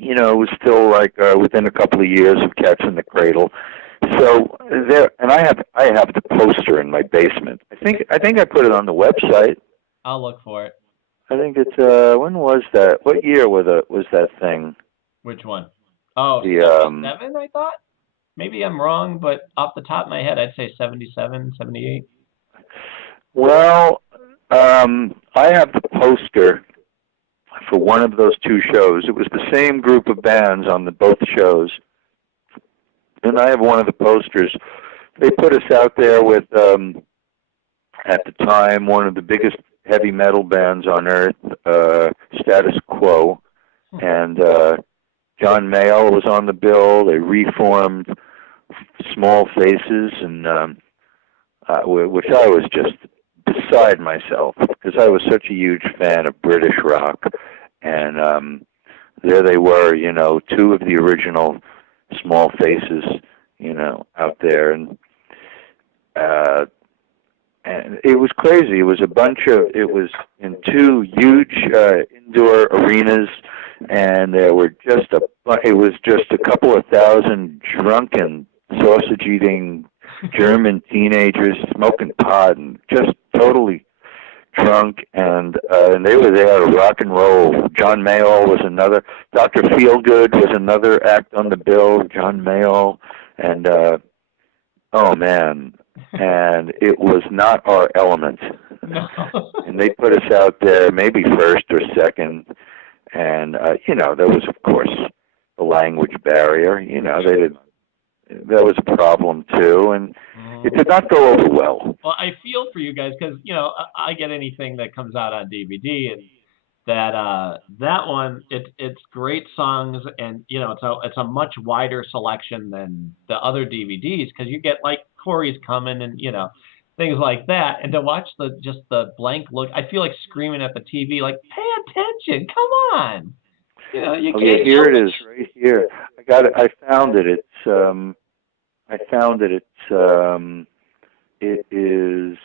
it was still like within a couple of years of Catching the Cradle. So there, and I have the poster in my basement. I think I put it on the website. I'll look for it. I think it's when was that? What year was that thing? Which one? Oh, The 77, I thought. Maybe I'm wrong, but off the top of my head, I'd say 77, 78. well, I have the poster for one of those two shows. It was the same group of bands on the both shows, and I have one of the posters. They put us out there with, at the time, one of the biggest heavy metal bands on earth, Status Quo, and John Mayall was on the bill. They reformed Small Faces, and which I was just beside myself because I was such a huge fan of British rock, and there they were, two of the original Small Faces, out there, and it was crazy. It was it was in two huge indoor arenas, and there were it was just a couple of thousand drunken, sausage-eating German teenagers smoking pot and just totally drunk, and they were there to rock and roll. John Mayall was another. Dr. Feelgood was another act on the bill. John Mayall, and oh man, and it was not our element. No. And they put us out there, maybe first or second, and there was of course the language barrier. That was a problem too, and it did not go over well. Well, I feel for you guys because I get anything that comes out on DVD, and that one it's great songs, and it's a much wider selection than the other DVDs because you get like Corey's Coming and things like that, and to watch the blank look, I feel like screaming at the TV like, pay attention, come on, you Oh, can't. yeah, here it is, right here. I got it. I found it. I found it. It is.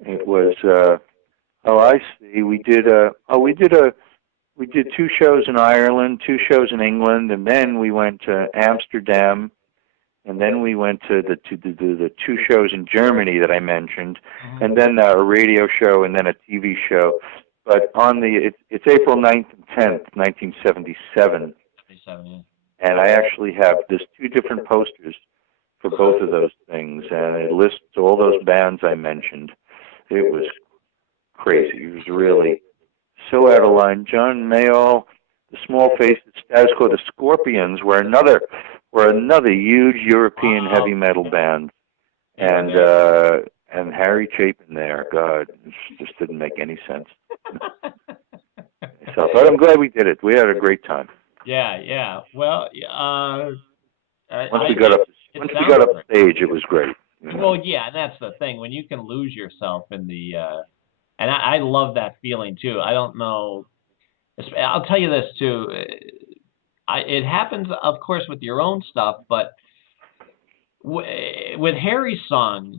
It was. Oh, I see. We did two shows in Ireland, two shows in England, and then we went to Amsterdam, and then we went to the two shows in Germany that I mentioned, and then a radio show, and then a TV show. But it's April 9th and 10th, 1977. 77, yeah. And I actually have there's two different posters for both of those things, and it lists all those bands I mentioned. It was crazy. It was really so out of line. John Mayall, the Small Faces, Status Quo, the Scorpions were another huge European heavy metal band, and Harry Chapin there. God, it just didn't make any sense. But I'm glad we did it. We had a great time. Yeah. Well, once we got up stage, it was great. Well, yeah, and that's the thing when you can lose yourself in the, and I love that feeling too. I don't know. I'll tell you this too. It happens, of course, with your own stuff, but with Harry's songs,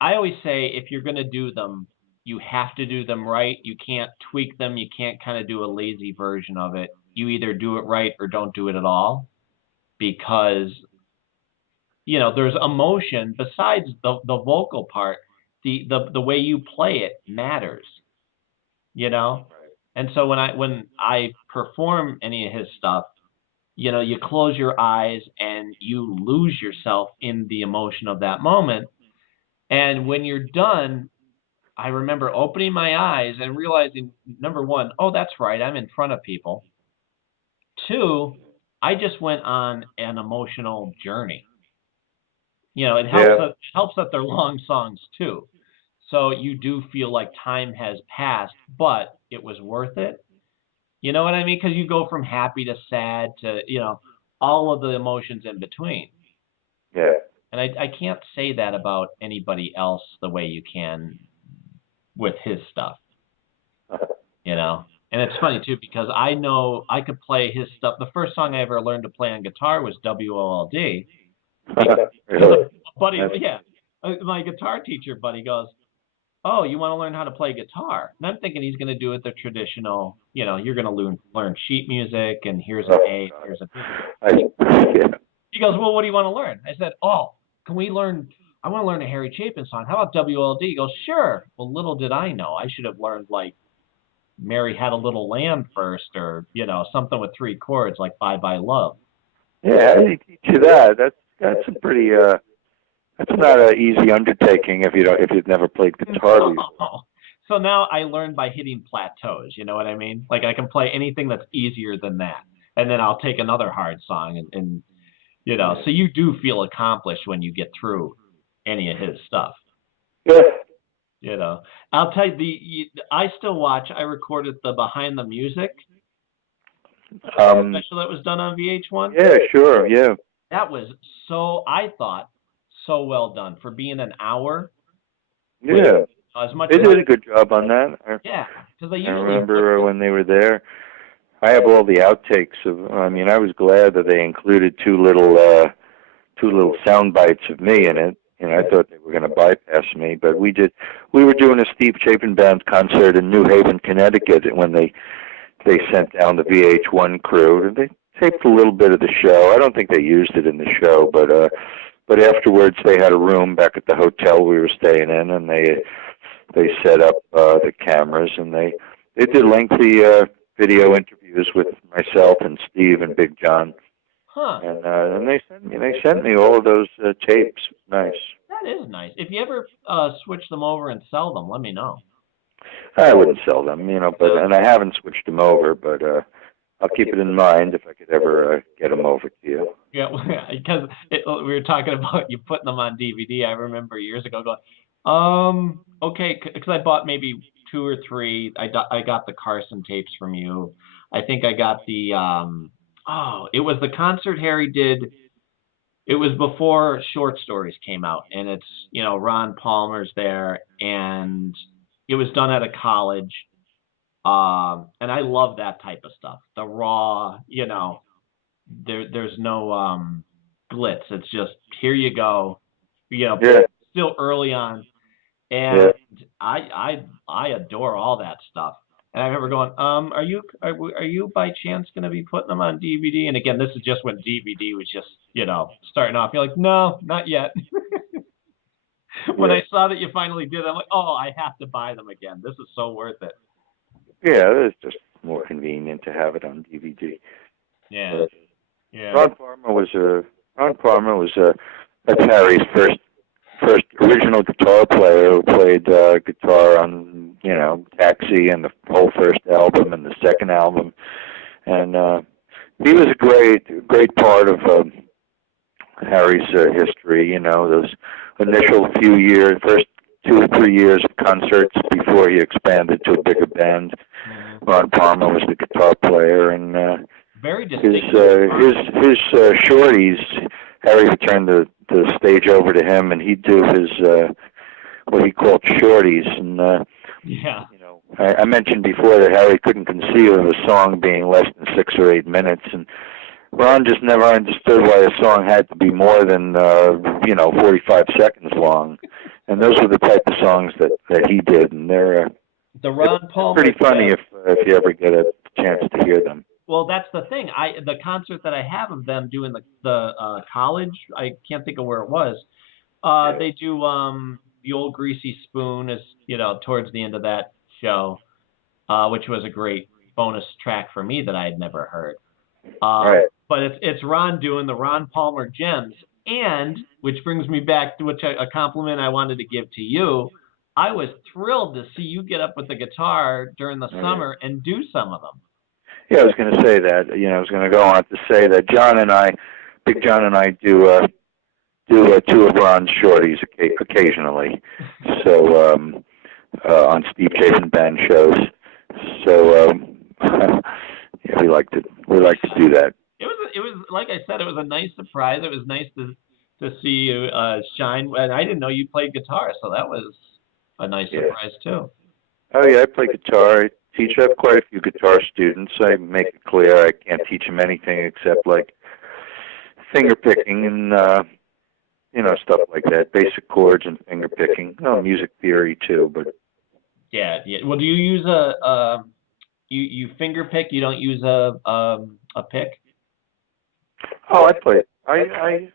I always say if you're going to do them, you have to do them right. You can't tweak them. You can't kind of do a lazy version of it. You either do it right or don't do it at all, because there's emotion besides the vocal part. The way you play it matters. And so when I perform any of his stuff, you close your eyes and you lose yourself in the emotion of that moment. And when you're done, I remember opening my eyes and realizing, number one, oh, that's right, I'm in front of people. Two, I just went on an emotional journey. It helps Yeah. that they're long songs too. So you do feel like time has passed, but it was worth it. You know what I mean? Because you go from happy to sad to, all of the emotions in between. Yeah. And I can't say that about anybody else the way you can with his stuff, you know? And it's funny too because I know I could play his stuff. The first song I ever learned to play on guitar was WOLD because Really? a buddy, That's, yeah, my guitar teacher buddy goes, "Oh, you want to learn how to play guitar?" And I'm thinking he's going to do it the traditional, you're going to learn sheet music and here's an oh, A, God. here's a B. Yeah. He goes, "Well, what do you want to learn?" I said, "Oh, can we learn? I want to learn a Harry Chapin song. How about WLD?" He goes, "Sure." Well, little did I know, I should have learned like Mary Had a Little Lamb first, or something with three chords like Bye Bye Love. Yeah, how do you teach you that? That's a pretty that's not an easy undertaking if you've never played guitar before. No. So now I learn by hitting plateaus. You know what I mean? Like I can play anything that's easier than that, and then I'll take another hard song, and so you do feel accomplished when you get through any of his stuff. Yeah. You know, I'll tell you I still watch. I recorded the behind the music Um. special that was done on VH1. Yeah. Sure. Yeah. That was I thought, so well done for being an hour with Yeah. as much They as I. did a good job on that. Yeah, because they I usually rip remember it. when they were there. I have all the outtakes of. I mean, I was glad that they included two little sound bites of me in it. I thought they were going to bypass me, but we did. We were doing a Steve Chapin Band concert in New Haven, Connecticut, when they sent down the VH1 crew. They taped a little bit of the show. I don't think they used it in the show, but afterwards they had a room back at the hotel we were staying in, and they set up the cameras, and they did lengthy video interviews with myself and Steve and Big John, Huh. and they sent me all of those tapes. Nice. That is nice. If you ever switch them over and sell them, let me know. I wouldn't sell them, and I haven't switched them over, but I'll keep it in mind if I could ever get them over to you. Yeah, because we were talking about you putting them on DVD. I remember years ago going, okay, because I bought maybe two or three. I got the Carson tapes from you. I think I got it was the concert Harry did. It was before Short Stories came out, and it's, Ron Palmer's there, and it was done at a college. And I love that type of stuff. The raw, there's no glitz. It's just here you go, Yeah, still early on, yeah. and I adore all that stuff. And I remember going, are you by chance going to be putting them on DVD? And again, this is just when DVD was just starting off. You're like, no, not yet. When Yeah. I saw that you finally did, I'm like, oh, I have to buy them again. This is so worth it. Yeah, it's just more convenient to have it on DVD. Yeah, But yeah, Ron Palmer was that's Harry's first original guitar player who played guitar on Taxi and the whole first album and the second album, and he was a great part of Harry's history. Those initial few years, first 2 or 3 years of concerts before he expanded to a bigger band. mm-hmm. Ron Palmer was the guitar player, and Very his distinctive. shorties. Harry would turn the stage over to him, and he'd do his what he called shorties. And Yeah, I mentioned before that Harry couldn't conceive of a song being less than 6 or 8 minutes, and Ron just never understood why a song had to be more than 45 seconds long. And those were the type of songs that he did, and they're the Ron Palmer. pretty funny if you ever get a chance to hear them. Well, that's the thing. The concert that I have of them doing the college. I can't think of where it was. They do the old Greasy Spoon is towards the end of that show, which was a great bonus track for me that I had never heard. Right. But it's Ron doing the Ron Palmer gems, and which brings me back to a compliment I wanted to give to you. I was thrilled to see you get up with the guitar during the summer and do some of them. Yeah, I was going to say that. I was going to go on to say that Big John and I do two of Ron's shorties occasionally. So on Steve Chapin band shows. So yeah, we like to do that. It was like I said, it was a nice surprise. It was nice to see you shine, and I didn't know you played guitar, so that was a nice surprise too. Oh yeah, I play guitar. I teach. I have quite a few guitar students. I make it clear I can't teach them anything except like finger picking and stuff like that, basic chords and finger picking. Oh, music theory too, but yeah. Well, do you use you finger pick? You don't use a pick? oh, I play. When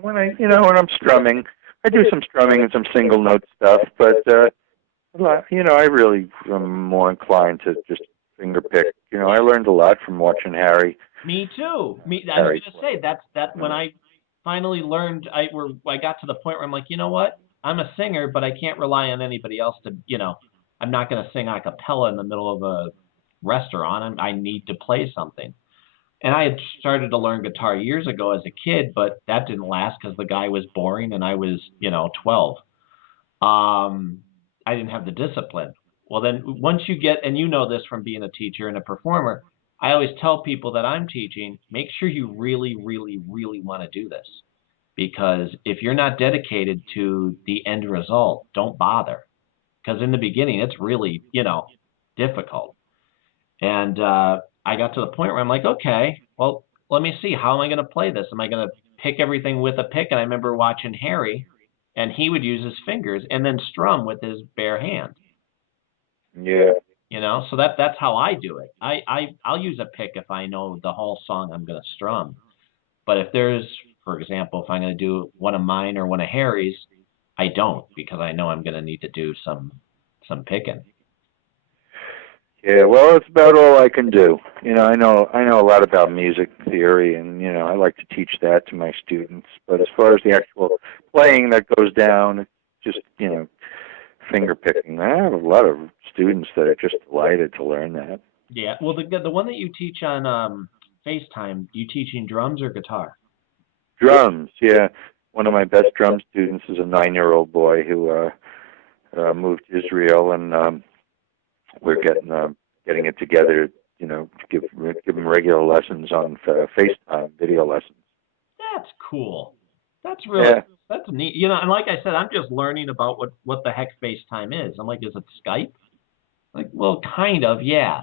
when I'm strumming, I do some strumming and some single note stuff, but I really am more inclined to just finger pick. I learned a lot from watching Harry. Me too. I was gonna say that's when I finally learned. I got to the point where I'm like, you know what? I'm a singer, but I can't rely on anybody else to. I'm not gonna sing a cappella in the middle of a restaurant. I need to play something. And I had started to learn guitar years ago as a kid, but that didn't last because the guy was boring and I was, 12. I didn't have the discipline. Well, then once you get, and you know this from being a teacher and a performer, I always tell people that I'm teaching, make sure you really, really, really want to do this. Because if you're not dedicated to the end result, don't bother. Because in the beginning, it's really, difficult. And I got to the point where I'm like, okay, well, let me see. How am I going to play this? Am I going to pick everything with a pick? And I remember watching Harry, and he would use his fingers and then strum with his bare hand. Yeah. So that's how I do it. I'll use a pick if I know the whole song I'm going to strum. But if there's, for example, if I'm going to do one of mine or one of Harry's, I don't because I know I'm going to need to do some picking. Yeah, well, it's about all I can do. I know a lot about music theory, and I like to teach that to my students. But as far as the actual playing that goes down, it's just finger picking. I have a lot of students that are just delighted to learn that. Yeah, well, the one that you teach on FaceTime, you teaching drums or guitar? Drums, yeah. One of my best drum students is a 9-year-old boy who moved to Israel, and we're getting it together, to give him regular lessons on FaceTime, video lessons. That's cool. That's really that's neat. And like I said, I'm just learning about what the heck FaceTime is. I'm like, is it Skype? Like, well, kind of, yeah.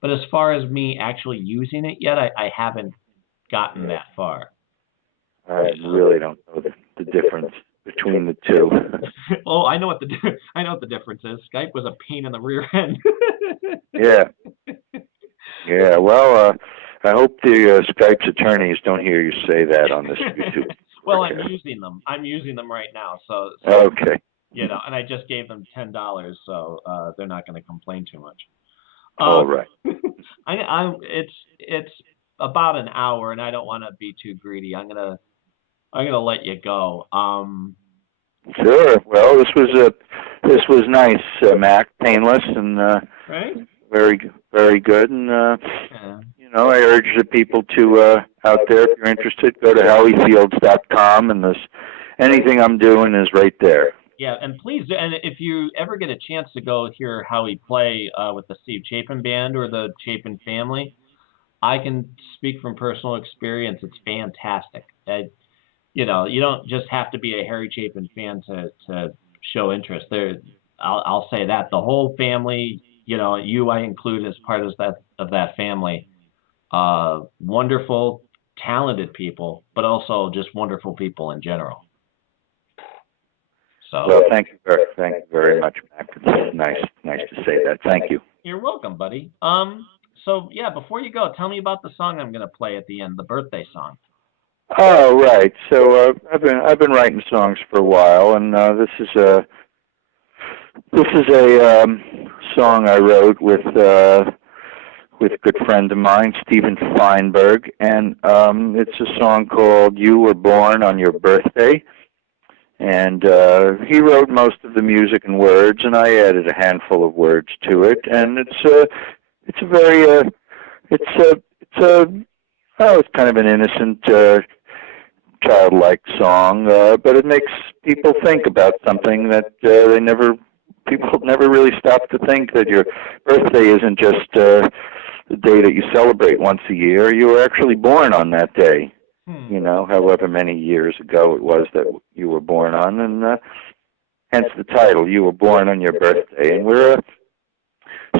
But as far as me actually using it yet, I haven't gotten that far. I really don't know the difference between the two. Oh, I know what the difference is. Skype was a pain in the rear end. Yeah. Yeah. Well, I hope the Skype's attorneys don't hear you say that on this YouTube. Well, I'm using them. I'm using them right now. So okay. And I just gave them $10, so they're not going to complain too much. All right. It's about an hour, and I don't want to be too greedy. I'm gonna let you go. Sure. Well, this was nice, Mac. Painless and right? Very, very good. And I urge the people to out there, if you're interested, go to howiefields.com, and anything I'm doing is right there. Yeah, and please, and if you ever get a chance to go hear Howie play with the Steve Chapin Band or the Chapin family, I can speak from personal experience. It's fantastic. You don't just have to be a Harry Chapin fan to show interest. I'll say that the whole family, I include as part of that family. Wonderful, talented people, but also just wonderful people in general. So, well, thank you very much, Mac. It's nice to say that. Thank you. You're welcome, buddy. So yeah, before you go, tell me about the song I'm going to play at the end, the birthday song. Oh, right. So I've been writing songs for a while, and this is a song I wrote with with a good friend of mine, Steven Feinberg, and it's a song called "You Were Born on Your Birthday." And he wrote most of the music and words, and I added a handful of words to it. And it's a very it's kind of an innocent, childlike song, but it makes people think about something that people never really stop to think, that your birthday isn't just the day that you celebrate once a year. You were actually born on that day. You know, however many years ago it was that you were born on, and hence the title, You Were Born on Your Birthday. And we're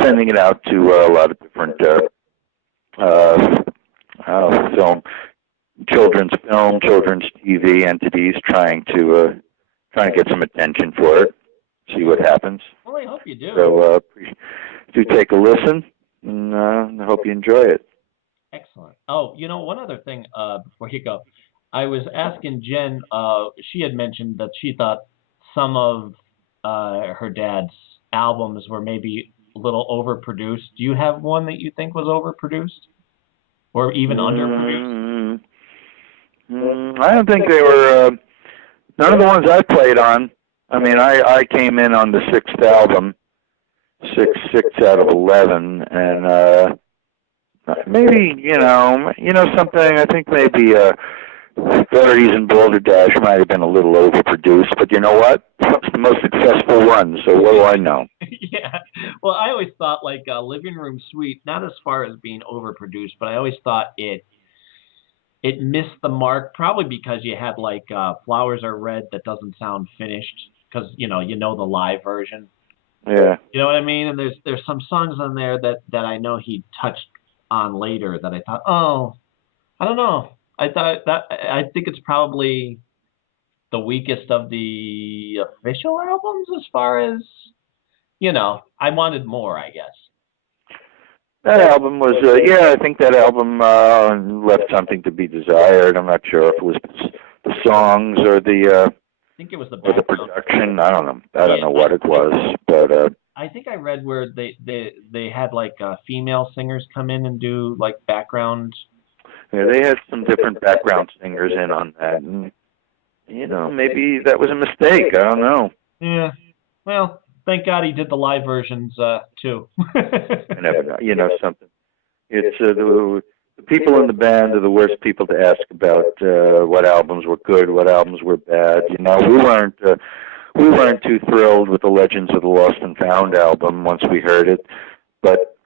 sending it out to a lot of different children's TV entities, trying to get some attention for it, see what happens. Well, I hope you do. So do take a listen, and I hope you enjoy it. Excellent. Oh, you know, one other thing before you go. I was asking Jen, she had mentioned that she thought some of her dad's albums were maybe a little overproduced. Do you have one that you think was overproduced? Or even underproduced? I don't think they were, none of the ones I played on. I mean, I came in on the 6th album, 6 out of 11, and maybe, you know something, I think maybe Varieties and Balderdash might have been a little overproduced, but you know what? It's the most successful one, so what do I know? Yeah. Well, I always thought like Living Room Suite, not as far as being overproduced, but I always thought it missed the mark, probably because you had like Flowers Are Red that doesn't sound finished, because you know the live version. Yeah. You know what I mean? And there's some songs on there that I know he touched on later that I thought, oh, I don't know. I think it's probably the weakest of the official albums as far as, I wanted more, I guess. That album was, I think that album left something to be desired. I'm not sure if it was the songs or the I think it was the production. I don't know. I don't know what it was, but I think I read where they had like female singers come in and do like background. Yeah, they had some different background singers in on that, and maybe that was a mistake. I don't know. Yeah. Well, thank God he did the live versions too. I never know. Something. It's the people in the band are the worst people to ask about what albums were good, what albums were bad. We weren't too thrilled with the Legends of the Lost and Found album once we heard it, but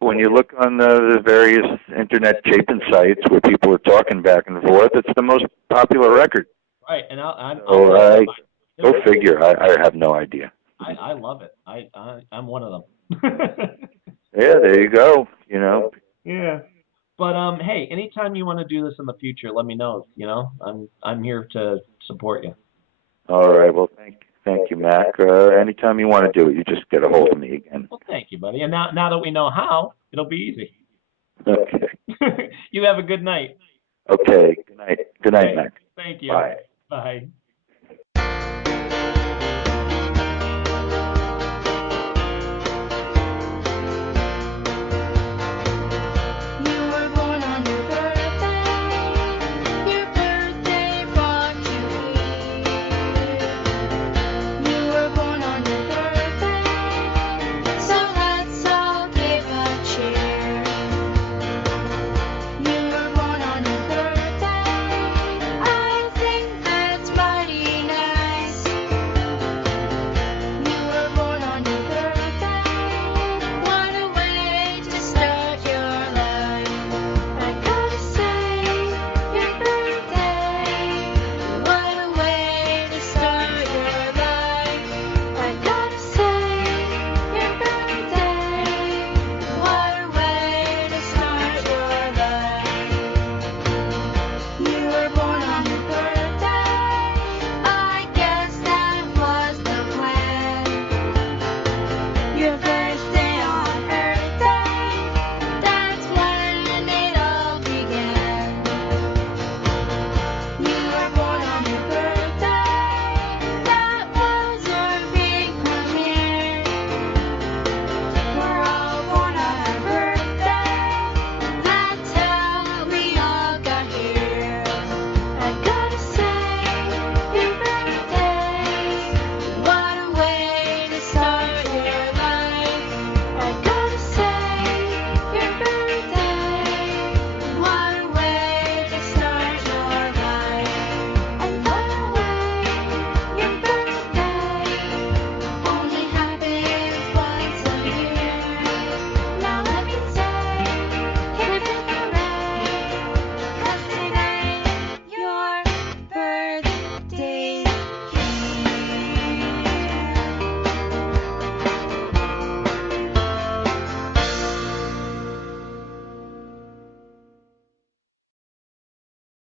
when you look on the various internet Chapin sites where people are talking back and forth, it's the most popular record. Right, and go figure. I have no idea. I love it. I'm one of them. Yeah, there you go. Yeah. But hey, anytime you want to do this in the future, let me know. I'm here to support you. All right. Well, thank you, Mac. Anytime you want to do it, you just get a hold of me again. Well, thank you, buddy. And now that we know how, it'll be easy. Okay. You have a good night. Okay. Good night. Good night, Mac. Thank you. Bye. Bye. You're